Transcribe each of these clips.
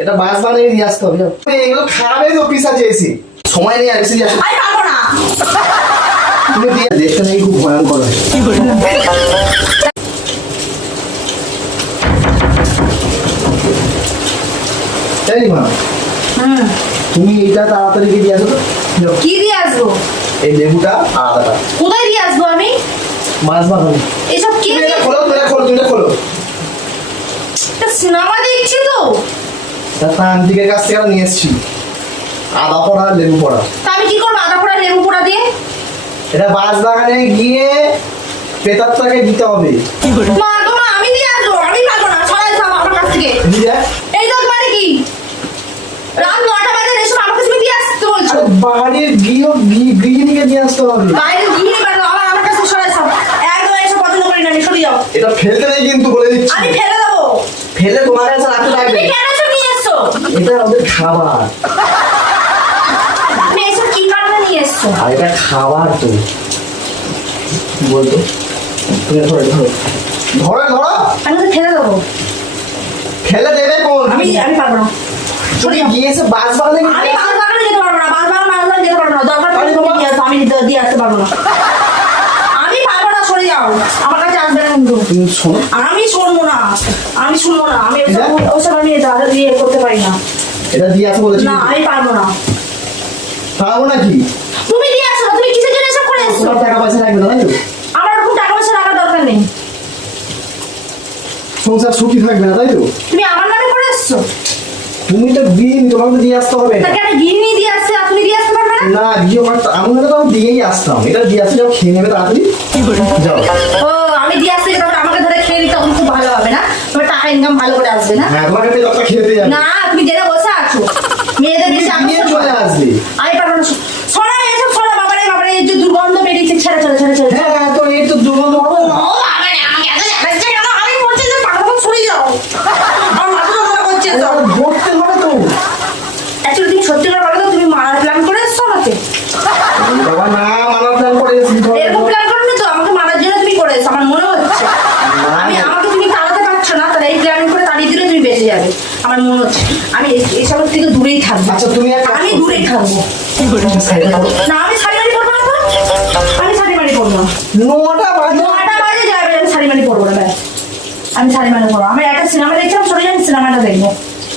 এটা বাস বানিয়ে দিয়ে আসতে হবে। এগুলো খাবে তো পিসা চেয়েছি, সময় নেই আর এসে দিয়ে আসো। আমি পারবো না। তুমি দিয়ে দেখতে নেই, খুব ভয়ঙ্কর হয়। এই মা, তুমি এইটা তাড়াতাড়ি দিয়ে আসো তো। যাও। কি দিয়ে আসবো? এই লেবুটা আর আদাটা। কোথায় দিয়ে আসবো আমি? মাছ বানাবো। এসব কি? তুমি এটা খোলো, তুমি এটা খোলো, তুমি এটা খোলো। সিনেমা দেখছি তো। তা আন্টিকের কাছ থেকে নিয়ে এসেছি আদা পোড়া লেবু পোড়া। তা আমি কি করবো আদা পোড়া লেবু পোড়া দিয়ে? এটা বাস বাগানে গিয়ে পেতারটাকে দিতে হবে। মা গো মা, আমি দিয়ে আসবো। আমি পারবো না, সরাই যাও আমার কাছ থেকে। বুঝলে? এই তো মানে কি রাত 9টা বাজে এসব আমাকে তুমি দিয়ে আসতে বলছো? আরে বাড়ির গৃহিণীকে দিয়ে আসতে হবে। বাইরে গিয়ে পারবো, আমার কাছে সরাই যাও। একদম এসব পছন্দ করি না, আমি সরে যাও। এটা ফেলতে নেই কিন্তু, বলে দিচ্ছি। আমি ফেলে দেবো। ফেলে তোমার কাছে রাখতে থাকবে। তুমি কেন এসব নিয়ে এসছো? এটা ওদের খাবার। তুমি এসব কি কারণে নিয়ে এসছো? আর এটা খাবার তো কি বলতো, তুমি ধরো ধরো ধরো ধরো। আমি তো ফেলে দেবো। ফেলে দেবে কোন? আমি পারবো না। তুমি গিয়েছে বাস বাগানে আমি বাস বাগানে যেতে পারবো না, বাস বাগানে যেতে পারবো না। দরকার পড়লে তুমি দিয়ে আসো, আমি দিয়ে আসতে পারবো না। আমি পারবো না, সরে যাও। আমার কাছে আসবে না কিন্তু। তুমি শোনো, আমি শুনবো না, আমি শুনবো না। আমি ওসব আমি ইয়ে করতে পারি না। এটা দিয়ে আসো বলেছি। না আমি পারবো না। পাবো নাকি? তুমি দিয়ে আসো। তুমি কিসের জন্য এসব করে এসছো? তোমার টাকা পয়সা লাগবে না, তাই তো? আমার ওরকম টাকা পয়সা রাখার দরকার নেই। সংসার সুখী থাকবে না, তাই তো? তুমি আমার নামে করে এসছো। তুমি তো দিন, তোমাকে দিয়ে আসতে হবে। তাকে আমি গিন্নি দিয়ে আসছে, আর তুমি দিয়ে আসতে পারবে না? না দিয়ে আমি তো আমি দিয়েই আসতাম। এটা দিয়ে আসতে যাও, খেয়ে নেবে তাড়াতাড়ি। যাও। ও আমি দিয়ে আসতে যেতে আমাকে ধরে খেয়ে নিতে তখন খুব ভালো হবে না? তোমার টাকা ইনকাম ভালো করে আসবে না? হ্যাঁ, তোমাকে একটা খেতে যাবে। না তুমি জেনে বসে আছো। মেয়েদের তুমি বেশি নিয়ে আকর্ষণ চলে করে। আসবে। আমি পারবো না। সরা এসব সরা, বাবারে বাবারে, এই যে দুর্গন্ধ বেরিয়েছে। ছেড়ে ছেড়ে ছেড়ে ছেড়ে। হ্যাঁ, তো এই তো দুর্গন্ধ হবে না। ও বাবারে, আমাকে এত দেখাচ্ছে কেন? আমি বলছি যে পাগল সরে যাও। আমার মাথা যন্ত্রণা করছে তো। ধরতে হবে তো। অ্যাকচুয়ালি তুমি সত্যি করে বলো তো, তুমি মারার প্ল্যান করে এসছো আমাকে? বাবা না, মানার প্ল্যান করে এসেছি। এরকম প্ল্যান করনি তো? আমাকে মারার জন্য তুমি করে এসছো আমার মনে হচ্ছে। আমাকে তুমি তাড়াতে পারছো না, তাহলে এই প্ল্যান করে তাড়িয়ে দিলে তুমি বেঁচে যাবে আমার মনে হচ্ছে। আমি এসবের থেকে দূরেই থাকবো। আচ্ছা, তুমি এক কাজ আমি করো। দূরেই থাকবো। না আমি শাড়ি মাড়ি পরবো না তো। আমি শাড়ি মাড়ি পরবো না। 9টা বাজে। 9টা বাজে যাবে, আমি শাড়ি মাড়ি পরবো না। ব্যাস, আমি শাড়ি মাড়ি পরবো। আমি একটা সিনেমা দেখছিলাম, সরে যাই, সিনেমাটা দেখবো।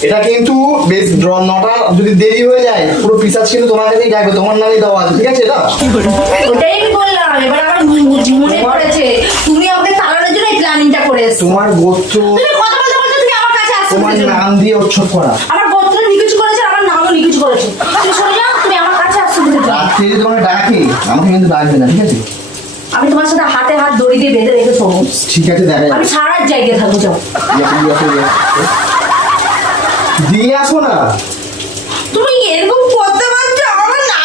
এটা কিন্তু বেশ 9টা যদি দেরি হয়ে যায়, পুরো পিসাজ কিন্তু তোমার কাছেই যাবে, তোমার নামেই দেওয়া আছে, ঠিক আছে? এটা ওটাই আমি বললাম। এবার আমার মনে পড়েছে তুমি আমাকে তাড়ানোর জন্য এই প্ল্যানিংটা করে এসছো। তোমার গোত্র, তুমি কথা বলতে বলতে তুমি আমার কাছে আসছো। তোমার নাম দিয়ে উৎসব করা। আমার গোত্র নিকুচি করেছে, আমার নামও নিকুচি করেছে। তুমি সরে যাও, তুমি আমার কাছে আসছো। রাত্রে যদি তোমাকে ডাকি, আমাকে কিন্তু ডাকবে না, ঠিক আছে? আমি তোমার সাথে হাতে হাত দড়ি দিয়ে বেঁধে রেখে শোবো। ঠিক আছে, দেখা যাবে। আমি সারা রাত জায়গায় থাকবো। যাও। দিয়ে আসো না। তুমি এরকম করতে পারছো? আমার না,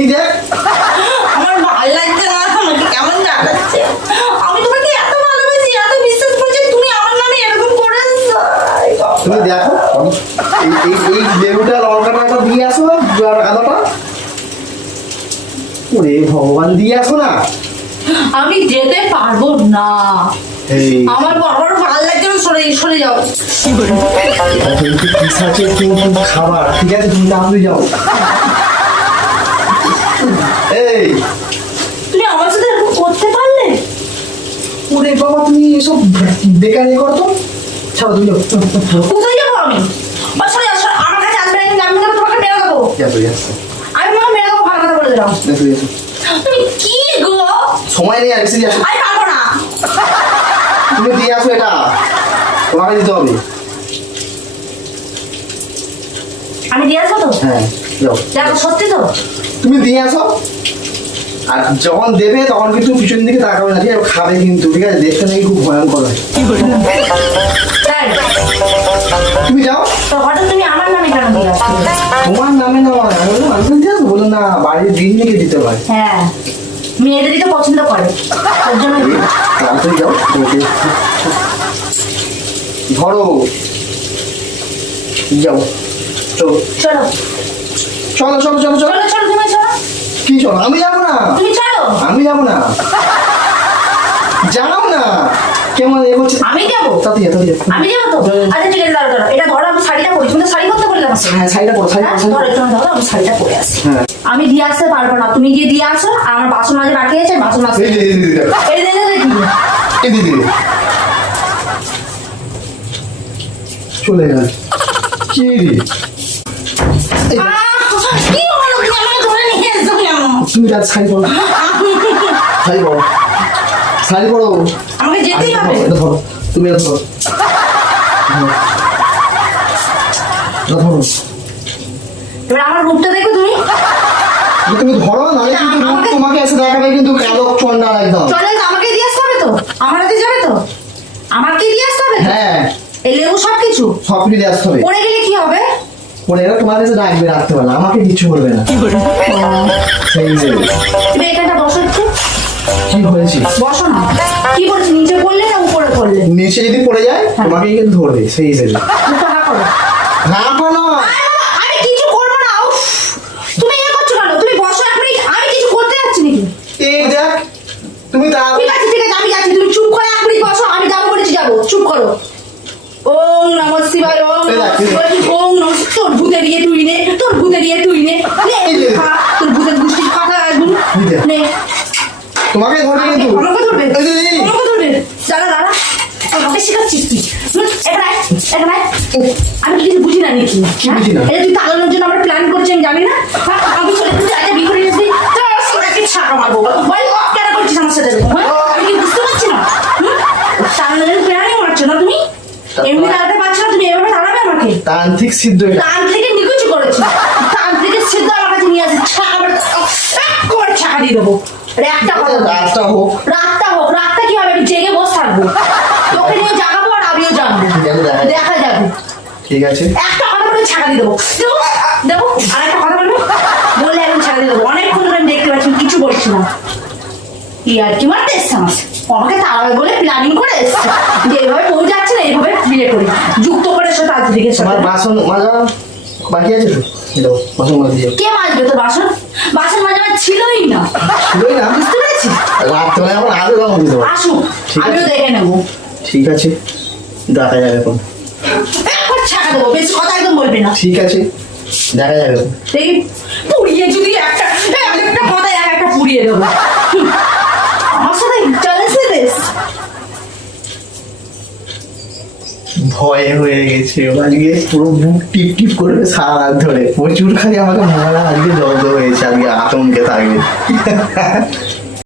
এই দেখ, আমার ভালো লাগছে না। আমাকে কেমন লাগাচ্ছে? আমি তোমাকে এত ভালোবাসি, এত বিশ্বাস করছি, তুমি আমার নামে এরকম করেছো। তুমি দেখো, এই লেবুটা লঙ্কাটা দিয়ে আসো, আর আদাটা। ওরে ভগবান, দিয়ে আসো না। আমি যেতে পারবো না। এই আমার বাবার ভালো লাগছে না, সরে সরে যাও। এটা কিন্তু পিসাচের কিন্তু খাবার, ঠিক আছে? তুমি তাড়াতাড়ি যাও। এই তুমি আমার সাথে এরকম করতে পারলে? ওরে বাবা, তুমি এসব বেকারি করতো। ছাড়ো, তুমি যাও। কোথায় যাবো আমি? বা সরে যাও, সরে। আমার কাছে আসবে না, কিন্তু আমি কিন্তু তোমাকে মেরে দেবো। আমি তোমাকে মেরে দেবো, ভালো কথা বলে দিলাম। তুমি কি গো? সময় নেই আর, এসে দিয়ে আসো। আমি পারবো না। তুমি দিয়ে আসো, এটা তোমাকে দিতে হবে। আমি দিয়ে আসবো তো? হ্যাঁ, যাও। দেখো সত্যি তো? তুমি দিয়ে আসো, আর যখন দেবে তখন কিন্তু পিছন দিকে তাকাবে না, ঠিক আছে? খাবে কিন্তু, ঠিক আছে? দেখতে নাকি খুব ভয়ঙ্কর হয়। তাই? তুমি যাও। তো হঠাৎ তুমি আমার নামে কেন দিয়ে আসছো? তোমার নামে নয়, আমি বললাম মানুষ দিয়ে আসবো, বলো না, বাড়ির গৃহিণীকে দিতে হয়। হ্যাঁ, মেয়েদের দিতে পছন্দ করে, ওর জন্য। তাড়াতাড়ি যাও, ধরো, যাও, চলো চলো চলো চলো চলো চলো। চলো চলো, তুমি চলো। কি চলো? আমি যাবো না, তুমি চলো। আমি যাবো না। যাও না কেমন এ করছে আমি যাবো তাতে আমি যাবো তো আচ্ছা ঠিক আছে দাঁড়াও এটা ধরো আমি শাড়িটা পরি তুমি তো শাড়ি করতে বললাম হ্যাঁ শাড়িটা পরো শাড়ি পরো ধরো একটু ধরো আমি শাড়িটা পরে আসি হ্যাঁ আমি দিয়ে আসতে পারবো না তুমি গিয়ে দিয়ে আসো আর আমার বাসন মাঝে বাকি আছে বাসন মাঝে এই এই দিদি এই দিদি চলে গেল কি রে কি হলো তুমি আমাকে ধরে নিয়ে এসো কেন তুমি রাত শাড়ি পরো শাড়ি পরো শাড়ি পরো আমাকে যেতেই হবে এটা ধরো তুমি এটা ধরো ধরো এবার আমার রূপটা দেখো তুমি তুমি ধরো না কিন্তু রূপ তোমাকে এসে দেখাবে কিন্তু কালো চন্ডা একদম চলে আমাকে দিয়ে আসতে হবে তো আমার হাতে যাবে তো আমাকে দিয়ে আসতে হবে তো? হ্যাঁ এই লেবু সব কিছু সব কিছু আসতে হবে পড়ে গেলে কি হবে পরে এরা তোমার কাছে ডাকবে রাত্রেবেলা আমাকে কিছু করবে না সেই যে তুমি এখানটা বসো একটু কি হয়েছে বসো না কি বলছি নিচে পড়লে না উপরে পড়লে নিচে যদি পড়ে যায় তোমাকেই কিন্তু ধরবে সেই হিসেবে দুটো হা করো না পানো আমি কিছু করবো না উফ তুমি এ করছো কেন তুমি বসো এক মিনিট আমি কিছু করতে যাচ্ছি নাকি এই দেখ তুমি তা ঠিক আছে আমি যাচ্ছি তুমি চুপ করে এক মিনিট বসো আমি যাবো বলেছি যাবো চুপ করো ওম নমঃ শিবায় ওম নমঃ শিবায় ওম নমঃ তোর ভূতের ইয়ে তুই নে তোর ভূতের ইয়ে তুই নে খা তোর ভূতের গুষ্টির কথা একদম নে তোমাকে ধরবে কিন্তু আমাকে ধরবে এই যে, এই। আমাকে ধরবে দাঁড়া আমাকে শেখাচ্ছিস তুই এখানে আমি কিছু বুঝি না নাকি কি বুঝি না? এটা তুই তাড়ানোর জন্য আমরা প্ল্যান করছি আমি জানি না হ্যাঁ, আমি চলে তুই আগে বিয়ে করে নিয়েছি ছাড়া মারবো বল কেন করছিস আমার সাথে হ্যাঁ? আমি কি বুঝতে পারছি না তাড়ানোর জন্য প্ল্যানই মারছো না তুমি এমনি দাঁড়াতে পারছো না তুমি এভাবে দাঁড়াবে আমাকে তান্ত্রিক সিদ্ধ এটা তান্ত্রিকের নিকুচি করেছি তান্ত্রিকের সিদ্ধ আমার কাছে নিয়ে আসে করে ছাকা দিয়ে দেবো একটা কথা বলো। রাতটা হোক রাতটা কি হবে আমি জেগে বসে থাকবো তোকে নিয়ে জাগাবো আর আমিও জাগবো ঠিক আছে, দেখা যাবে। দেখা যাবে ঠিক আছে একটা কথা বলে ছাকা দিয়ে দেবো দেবো আর একটা কথা বলবো বললে এখন ছাকা দিয়ে দেবো অনেকক্ষণ ধরে আমি দেখতে পাচ্ছি আমি কিছু বলছি না কি আর কি মারতে এসছে আমার আমাকে তাড়াবে বলে প্ল্যানিং করে এসছে যে এইভাবে পৌঁছাচ্ছে না এইভাবে বিয়ে করি যুক্ত করে এসো তান্ত্রিকের তোমার সাথে বাসন মাজা বাকি আছে তো দাও বাসন মাজা দিও কে মাজবে তোর বাসন বাসন মাঝে আমার ছিলই না ছিলই না বুঝতে পেরেছি রাত্রে এখন আরো রঙ দিতে পারো আসুন ঠিক আছে। আমিও দেখে নেবো ঠিক আছে দেখা যাবে এখন একবার ছাকা দেবো বেশি কথা একদম বলবে না ঠিক আছে দেখা যাবে এখন। দেখি পুড়িয়ে যদি একটা মাথায় একটা পুড়িয়ে দেবো হুম। আমার সাথে চ্যালেঞ্জ দিস ভয়ে হয়ে গেছে আজকে পুরো বুক টিপ টিপ করবে সারা রাত ধরে প্রচুর খালি আমাকে মনে হয় আজকে জব্দ হয়েছে আজকে আতঙ্কে থাকবে